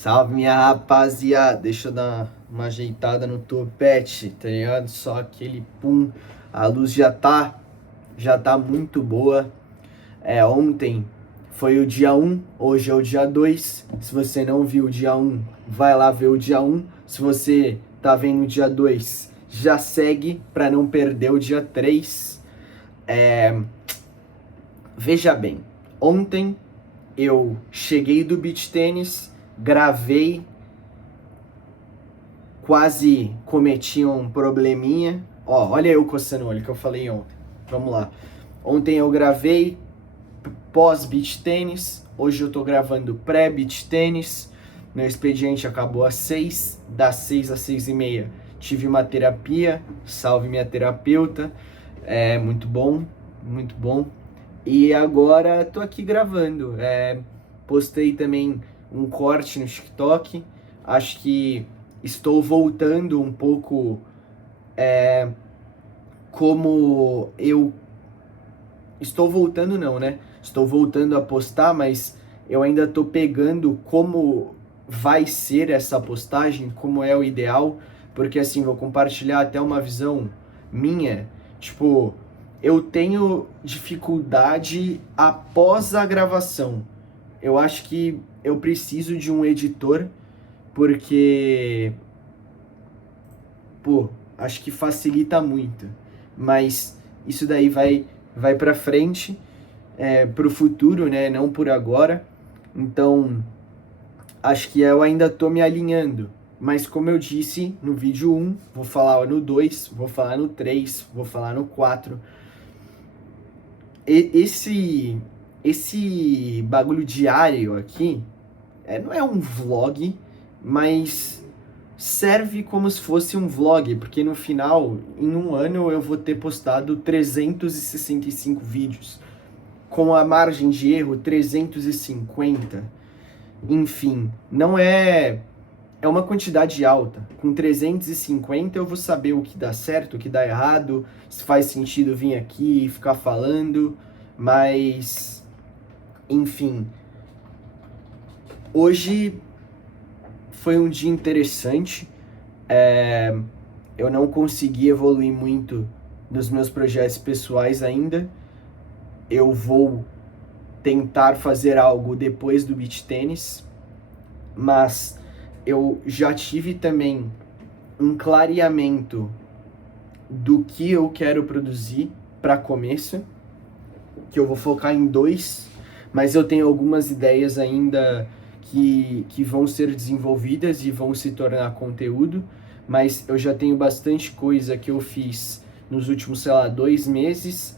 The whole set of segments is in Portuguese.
Salve, minha rapaziada. Deixa eu dar uma ajeitada no topete, tá ligado? Só aquele pum. A luz já tá muito boa. Ontem foi o dia 1, hoje é o dia 2. Se você não viu o dia 1, vai lá ver o dia 1. Se você tá vendo o dia 2, já segue pra não perder o dia 3. Veja bem, ontem eu cheguei do beach tênis, gravei, quase cometi um probleminha. Olha eu coçando o olho que eu falei ontem. Vamos lá. Ontem eu gravei pós beach tênis, hoje eu tô gravando pré beach tênis. Meu expediente acabou às 6, das 6 às 6:30 tive uma terapia, salve minha terapeuta, muito bom, muito bom. E agora tô aqui gravando. Postei também um corte no TikTok. Acho que estou voltando um pouco como eu. Estou voltando não, né? Estou voltando a postar, mas eu ainda tô pegando como vai ser essa postagem, como é o ideal, porque assim, vou compartilhar até uma visão minha. Tipo, eu tenho dificuldade após a gravação. Eu acho que eu preciso de um editor, porque, pô, acho que facilita muito. Mas isso daí vai para frente, pro futuro, né? Não por agora. Então, acho que eu ainda tô me alinhando. Mas como eu disse no vídeo 1, vou falar no 2, vou falar no 3, vou falar no 4. Esse bagulho diário aqui não é um vlog, mas serve como se fosse um vlog, porque no final, em um ano, eu vou ter postado 365 vídeos, com a margem de erro 350. Enfim, não é uma quantidade alta. Com 350 eu vou saber o que dá certo, o que dá errado, se faz sentido vir aqui e ficar falando, mas enfim. Hoje foi um dia interessante. Eu não consegui evoluir muito nos meus projetos pessoais ainda. Eu vou tentar fazer algo depois do beach tênis, mas eu já tive também um clareamento do que eu quero produzir para começo, que eu vou focar em 2, mas eu tenho algumas ideias ainda que vão ser desenvolvidas e vão se tornar conteúdo, mas eu já tenho bastante coisa que eu fiz nos últimos, 2 meses,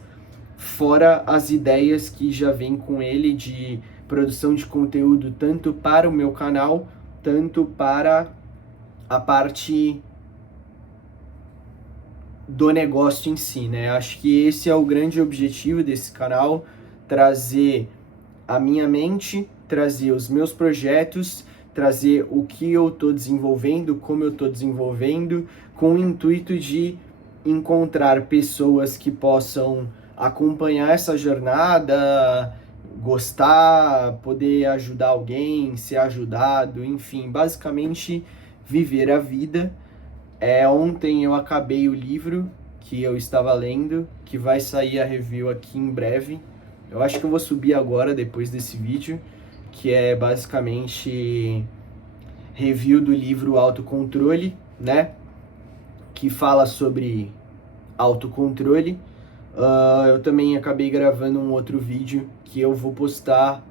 fora as ideias que já vem com ele de produção de conteúdo tanto para o meu canal, tanto para a parte do negócio em si, né? Acho que esse é o grande objetivo desse canal, trazer a minha mente, trazer os meus projetos, trazer o que eu estou desenvolvendo, como eu estou desenvolvendo, com o intuito de encontrar pessoas que possam acompanhar essa jornada, gostar, poder ajudar alguém, ser ajudado, enfim, basicamente viver a vida. Ontem eu acabei o livro que eu estava lendo, que vai sair a review aqui em breve. Eu acho que eu vou subir agora, depois desse vídeo, que é basicamente review do livro Autocontrole, né? Que fala sobre autocontrole. Eu também acabei gravando um outro vídeo que eu vou postar.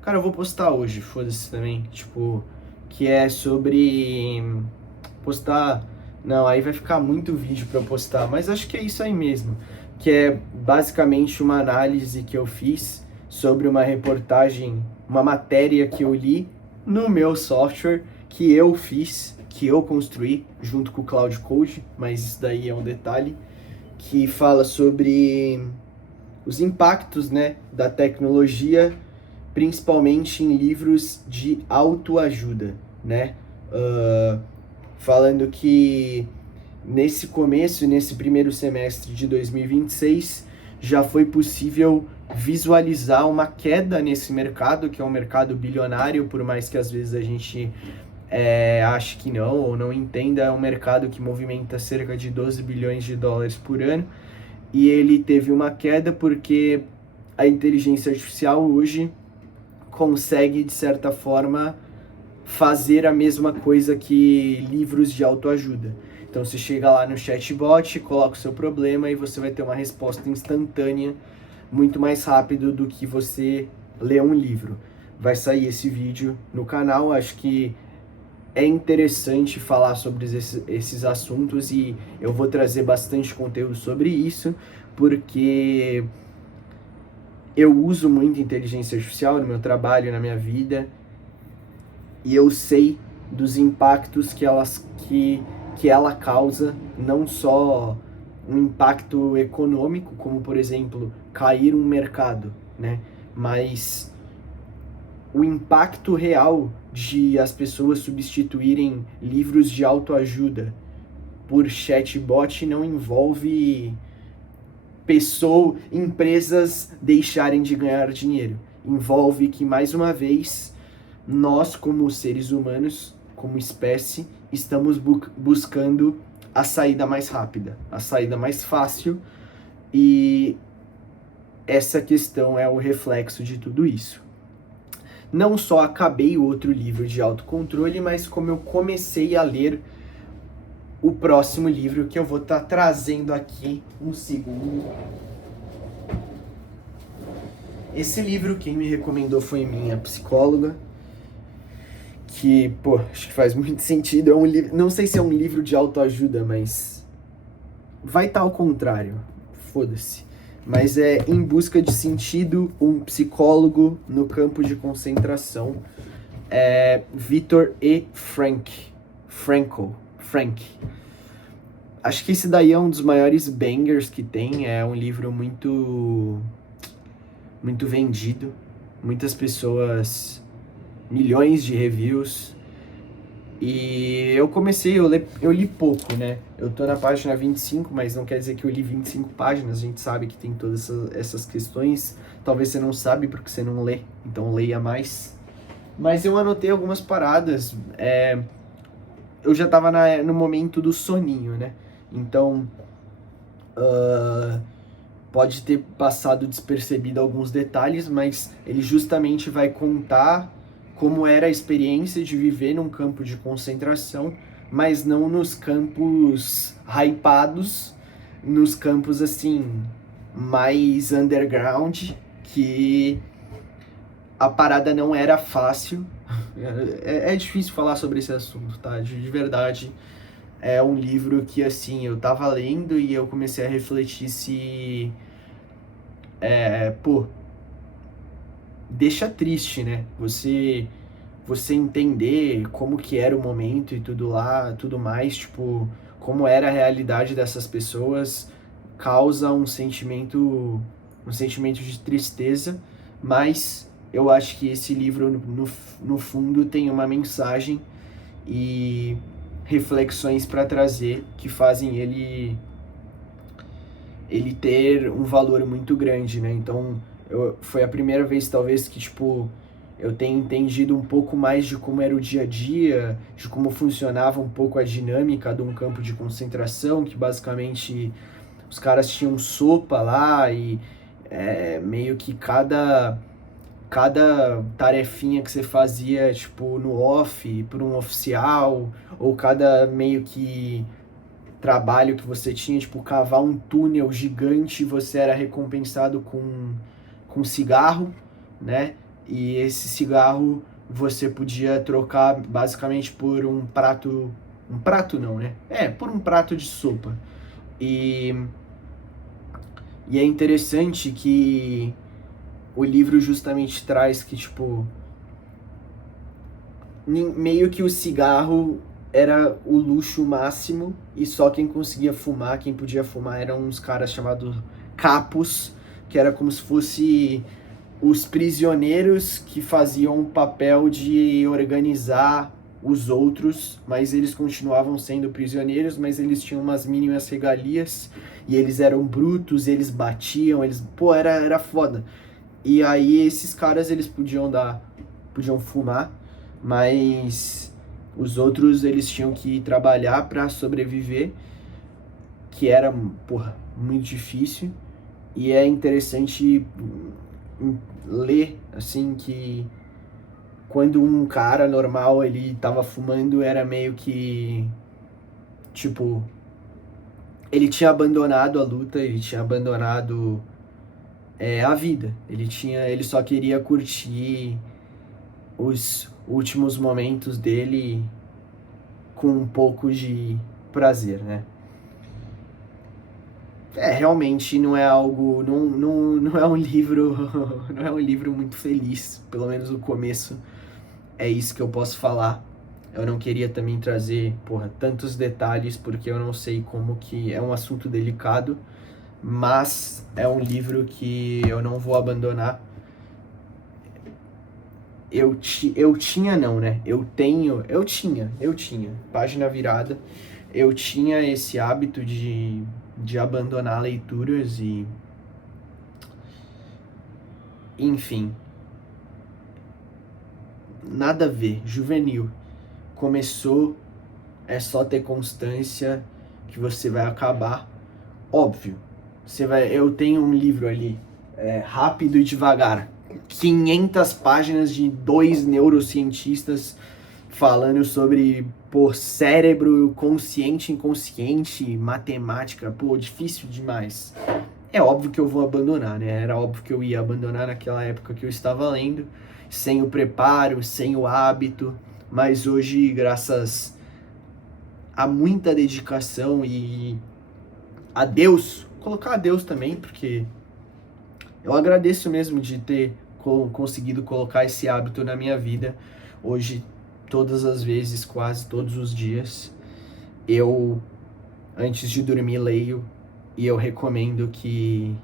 Cara, eu vou postar hoje, foda-se também. Tipo, que é sobre postar. Não, aí vai ficar muito vídeo pra eu postar, mas acho que é isso aí mesmo. Que é basicamente uma análise que eu fiz sobre uma reportagem, uma matéria que eu li no meu software, que eu fiz, que eu construí junto com o Cloud Code, mas isso daí é um detalhe, que fala sobre os impactos, né, da tecnologia, principalmente em livros de autoajuda, né? Falando que nesse primeiro semestre de 2026, já foi possível visualizar uma queda nesse mercado, que é um mercado bilionário, por mais que às vezes a gente ache que não, ou não entenda, é um mercado que movimenta cerca de 12 bilhões de dólares por ano, e ele teve uma queda porque a inteligência artificial hoje consegue, de certa forma, fazer a mesma coisa que livros de autoajuda. Então você chega lá no chatbot, coloca o seu problema e você vai ter uma resposta instantânea, muito mais rápido do que você ler um livro. Vai sair esse vídeo no canal, acho que é interessante falar sobre esses assuntos e eu vou trazer bastante conteúdo sobre isso, porque eu uso muito inteligência artificial no meu trabalho, na minha vida, e eu sei dos impactos que ela causa, não só um impacto econômico, como por exemplo, cair um mercado, né? Mas o impacto real de as pessoas substituírem livros de autoajuda por chatbot não envolve empresas deixarem de ganhar dinheiro. Envolve que, mais uma vez, nós, como seres humanos, como espécie, estamos buscando a saída mais rápida, a saída mais fácil, e essa questão é o reflexo de tudo isso. Não só acabei o outro livro de autocontrole, mas como eu comecei a ler o próximo livro que eu vou estar trazendo aqui um segundo. Esse livro, quem me recomendou foi minha psicóloga, que, pô, acho que faz muito sentido. É um livro, não sei se é um livro de autoajuda, mas vai estar ao contrário, foda-se. Mas é Em Busca de Sentido, um psicólogo no campo de concentração. Viktor E. Frankl. Acho que esse daí é um dos maiores bangers que tem. É um livro muito vendido. Muitas pessoas, milhões de reviews. E eu li pouco, né? Eu tô na página 25, mas não quer dizer que eu li 25 páginas. A gente sabe que tem todas essas questões. Talvez você não sabe porque você não lê, então leia mais. Mas eu anotei algumas paradas. Eu já tava no momento do soninho, né? Então, pode ter passado despercebido alguns detalhes, mas ele justamente vai contar como era a experiência de viver num campo de concentração, mas não nos campos hypados, nos campos, assim, mais underground, que a parada não era fácil. É difícil falar sobre esse assunto, tá? De verdade, é um livro que, assim, eu tava lendo e eu comecei a refletir se... deixa triste, né? Você entender como que era o momento e tudo mais, tipo, como era a realidade dessas pessoas, causa um sentimento de tristeza, mas eu acho que esse livro, no fundo, tem uma mensagem e reflexões para trazer que fazem ele ter um valor muito grande, né? Então, foi a primeira vez, talvez, que, tipo, eu tenho entendido um pouco mais de como era o dia a dia, de como funcionava um pouco a dinâmica de um campo de concentração, que basicamente os caras tinham sopa lá e meio que cada tarefinha que você fazia, tipo, no off, por um oficial, ou cada meio que trabalho que você tinha, tipo, cavar um túnel gigante, você era recompensado com cigarro, né? E esse cigarro você podia trocar basicamente por um prato não, né? Por um prato de sopa. E é interessante que o livro justamente traz que, tipo, meio que o cigarro era o luxo máximo e só quem conseguia fumar, quem podia fumar eram uns caras chamados capos, que era como se fosse os prisioneiros que faziam o papel de organizar os outros, mas eles continuavam sendo prisioneiros, mas eles tinham umas mínimas regalias, e eles eram brutos, eles batiam, pô, era foda. E aí esses caras, eles podiam fumar, mas os outros, eles tinham que trabalhar para sobreviver, que era, porra, muito difícil. E é interessante ler, assim, que quando um cara normal, ele tava fumando, era meio que, tipo, ele tinha abandonado a luta, ele tinha abandonado a vida. Ele só queria curtir os últimos momentos dele com um pouco de prazer, né? Realmente não é algo, não é um livro, não é um livro muito feliz, pelo menos no começo. É isso que eu posso falar. Eu não queria também trazer, porra, tantos detalhes, porque eu não sei como que é um assunto delicado, mas é um livro que eu não vou abandonar. Eu tinha não, né? Eu tinha, página virada, eu tinha esse hábito de abandonar leituras e, enfim, nada a ver, juvenil. Começou, é só ter constância que você vai acabar. Óbvio, eu tenho um livro ali, Rápido e Devagar, 500 páginas de 2 neurocientistas falando sobre, pô, cérebro, consciente, inconsciente, matemática, pô, difícil demais. É óbvio que eu vou abandonar, né? Era óbvio que eu ia abandonar naquela época que eu estava lendo, sem o preparo, sem o hábito, mas hoje, graças a muita dedicação e a Deus, colocar a Deus também, porque eu agradeço mesmo de ter conseguido colocar esse hábito na minha vida. Hoje, todas as vezes, quase todos os dias, eu, antes de dormir, leio, e eu recomendo que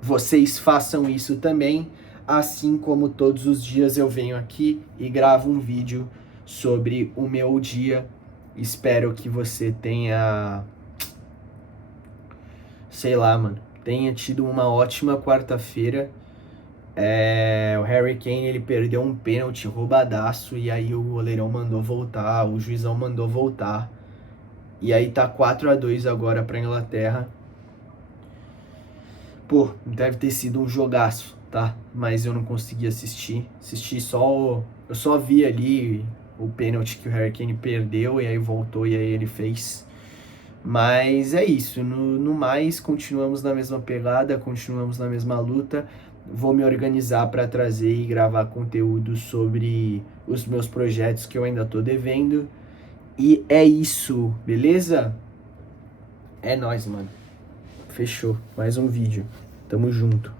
vocês façam isso também, assim como todos os dias eu venho aqui e gravo um vídeo sobre o meu dia. Espero que você tenha, sei lá, mano, tenha tido uma ótima quarta-feira. O Harry Kane, ele perdeu um pênalti roubadaço, e aí o goleirão mandou voltar, o juizão mandou voltar. E aí tá 4-2 agora pra Inglaterra. Pô, deve ter sido um jogaço, tá? Mas eu não consegui assistir. Eu só vi ali o pênalti que o Harry Kane perdeu, e aí voltou, e aí ele fez. Mas é isso, no mais, continuamos na mesma pegada, continuamos na mesma luta. Vou me organizar para trazer e gravar conteúdo sobre os meus projetos que eu ainda tô devendo. E é isso, beleza? É nóis, mano. Fechou. Mais um vídeo. Tamo junto.